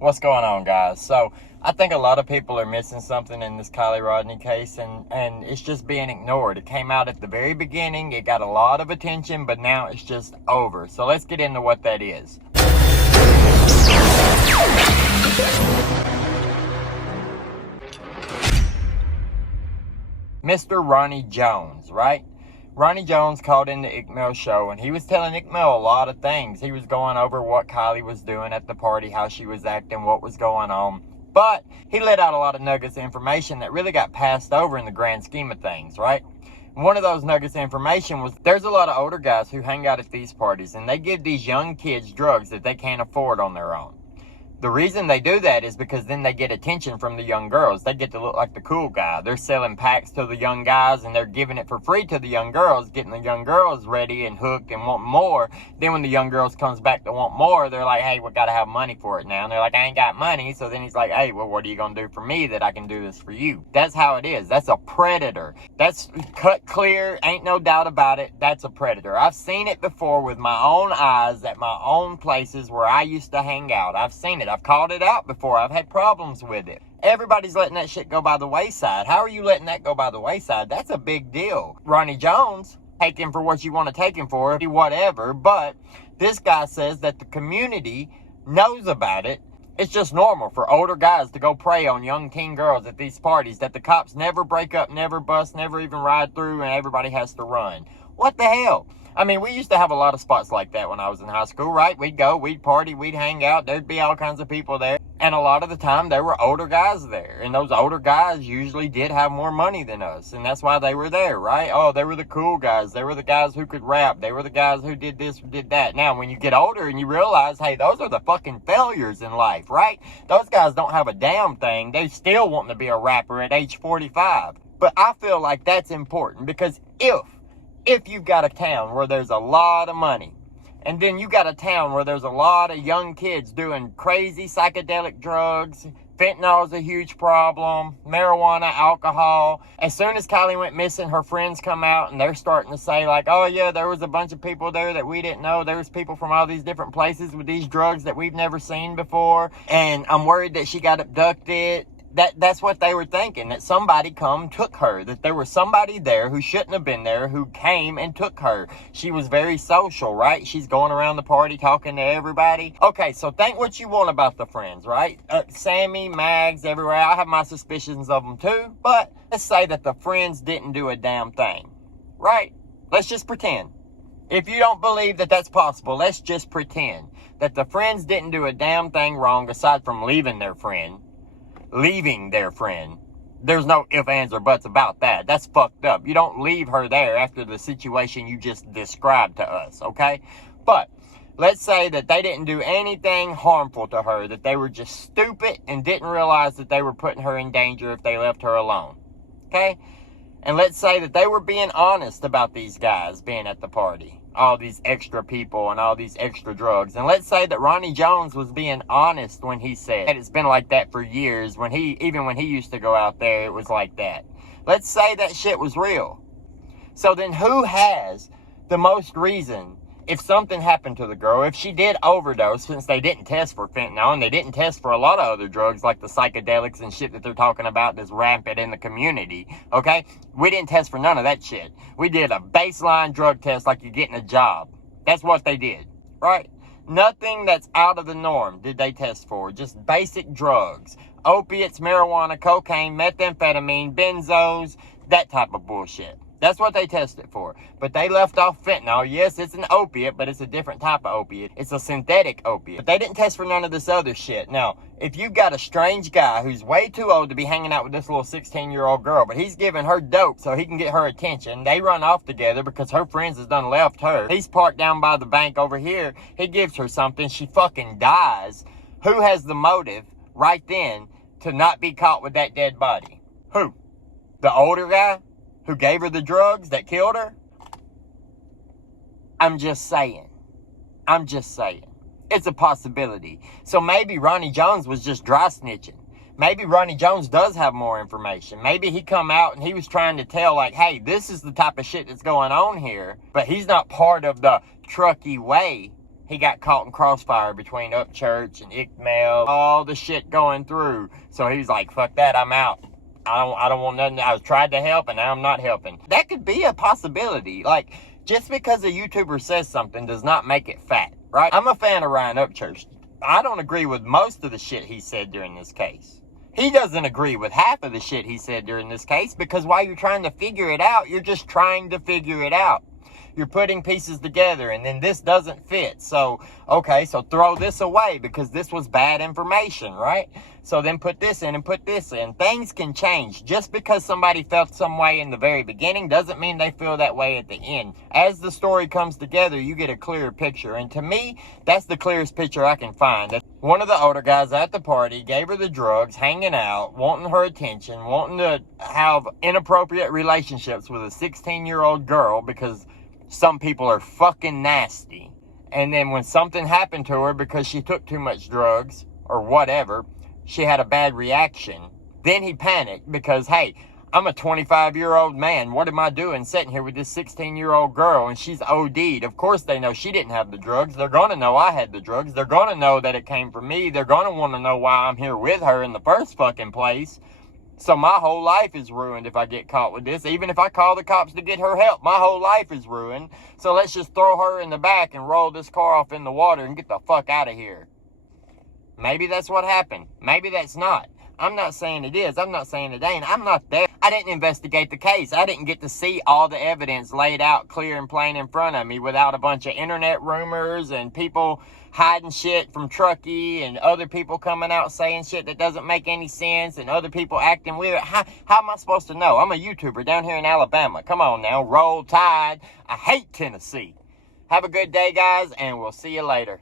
What's going on, guys? So I think a lot of people are missing something in this Kiely Rodni case, and it's just being ignored. It came out at the very beginning, it got a lot of attention, but now it's just over. So let's get into what that is. Mr. Ronnie Jones, right? Ronnie Jones called in the Ickmel show, and he was telling Ickmel a lot of things. He was going over what Kiely was doing at the party, how she was acting, what was going on. But he let out a lot of nuggets of information that really got passed over in the grand scheme of things, right? One of those nuggets of information was there's a lot of older guys who hang out at these parties, and they give these young kids drugs that they can't afford on their own. The reason they do that is because then they get attention from the young girls. They get to look like the cool guy. They're selling packs to the young guys, and they're giving it for free to the young girls, getting the young girls ready and hooked and want more. Then when the young girls comes back to want more, they're like, hey, we got to have money for it now. And they're like, I ain't got money. So then he's like, hey, well, what are you going to do for me that I can do this for you? That's how it is. That's a predator. That's cut clear. Ain't no doubt about it. That's a predator. I've seen it before with my own eyes at my own places where I used to hang out. I've seen it. I've called it out before. I've had problems with it. Everybody's letting that shit go by the wayside. How are you letting that go by the wayside? That's a big deal. Ronnie Jones, take him for what you want to take him for, whatever. But this guy says that the community knows about it. It's just normal for older guys to go prey on young teen girls at these parties that the cops never break up, never bust, never even ride through, and everybody has to run. What the hell? I mean, we used to have a lot of spots like that when I was in high school, right? We'd go, we'd party, we'd hang out. There'd be all kinds of people there. And a lot of the time, there were older guys there. And those older guys usually did have more money than us. And that's why they were there, right? Oh, they were the cool guys. They were the guys who could rap. They were the guys who did this, did that. Now, when you get older and you realize, hey, those are the fucking failures in life, right? Those guys don't have a damn thing. They still want to be a rapper at age 45. But I feel like that's important because if you've got a town where there's a lot of money, and then you got a town where there's a lot of young kids doing crazy psychedelic drugs, fentanyl is a huge problem, marijuana, alcohol. As soon as Kiely went missing, her friends come out and they're starting to say like, oh yeah, there was a bunch of people there that we didn't know. There was people from all these different places with these drugs that we've never seen before. And I'm worried that she got abducted. That's what they were thinking, that somebody took her, that there was somebody there who shouldn't have been there who came and took her. She was very social, right? She's going around the party talking to everybody. Okay, so think what you want about the friends, right? Sammy, Mags, everywhere. I have my suspicions of them too, but let's say that the friends didn't do a damn thing, right? Let's just pretend. If you don't believe that that's possible, let's just pretend that the friends didn't do a damn thing wrong aside from leaving their friend. There's no ifs, ands, or buts about that. That's fucked up. You don't leave her there after the situation you just described to us, okay? But let's say that they didn't do anything harmful to her, that they were just stupid and didn't realize that they were putting her in danger if they left her alone, okay? And let's say that they were being honest about these guys being at the party. All these extra people and all these extra drugs. And let's say that Ronnie Jones was being honest when he said that it's been like that for years. Even when he used to go out there, it was like that. Let's say that shit was real. So then who has the most reason if something happened to the girl, if she did overdose, since they didn't test for fentanyl and they didn't test for a lot of other drugs like the psychedelics and shit that they're talking about that's rampant in the community, okay? We didn't test for none of that shit. We did a baseline drug test like you're getting a job. That's what they did, right? Nothing that's out of the norm did they test for. Just basic drugs. Opiates, marijuana, cocaine, methamphetamine, benzos, that type of bullshit. That's what they tested for. But they left off fentanyl. Yes, it's an opiate, but it's a different type of opiate. It's a synthetic opiate. But they didn't test for none of this other shit. Now, if you've got a strange guy who's way too old to be hanging out with this little 16-year-old girl, but he's giving her dope so he can get her attention, they run off together because her friends has done left her. He's parked down by the bank over here. He gives her something. She fucking dies. Who has the motive right then to not be caught with that dead body? Who? The older guy who gave her the drugs that killed her? I'm just saying. It's a possibility. So maybe Ronnie Jones was just dry snitching. Maybe Ronnie Jones does have more information. Maybe he come out and he was trying to tell like, hey, this is the type of shit that's going on here. But he's not part of the Truckee way. he got caught in crossfire between Upchurch and Ickmail, all the shit going through. So he's like, fuck that, I'm out. I don't want nothing. I was tried to help and now I'm not helping. That could be a possibility. Like, just because a YouTuber says something does not make it fact, right? I'm a fan of Ryan Upchurch. I don't agree with most of the shit he said during this case. He doesn't agree with half of the shit he said during this case, because while you're trying to figure it out, you're just trying to figure it out. You're putting pieces together, and then this doesn't fit. So, okay, so throw this away because this was bad information, right? So then put this in and put this in. Things can change. Just because somebody felt some way in the very beginning doesn't mean they feel that way at the end. As the story comes together, you get a clearer picture. And to me, that's the clearest picture I can find. One of the older guys at the party gave her the drugs, hanging out, wanting her attention, wanting to have inappropriate relationships with a 16-year-old girl because some people are fucking nasty. And then when something happened to her because she took too much drugs or whatever, she had a bad reaction. Then he panicked because, hey, I'm a 25-year-old man. What am I doing sitting here with this 16-year-old girl and she's OD'd? Of course they know she didn't have the drugs. They're going to know I had the drugs. They're going to know that it came from me. They're going to want to know why I'm here with her in the first fucking place. So my whole life is ruined if I get caught with this. Even if I call the cops to get her help, my whole life is ruined. So let's just throw her in the back and roll this car off in the water and get the fuck out of here. Maybe that's what happened. Maybe that's not. I'm not saying it is. I'm not saying it ain't. I'm not there. I didn't investigate the case. I didn't get to see all the evidence laid out clear and plain in front of me without a bunch of internet rumors and people hiding shit from Truckee and other people coming out saying shit that doesn't make any sense and other people acting weird. How am I supposed to know? I'm a YouTuber down here in Alabama. Come on now. Roll Tide. I hate Tennessee. Have a good day, guys, and we'll see you later.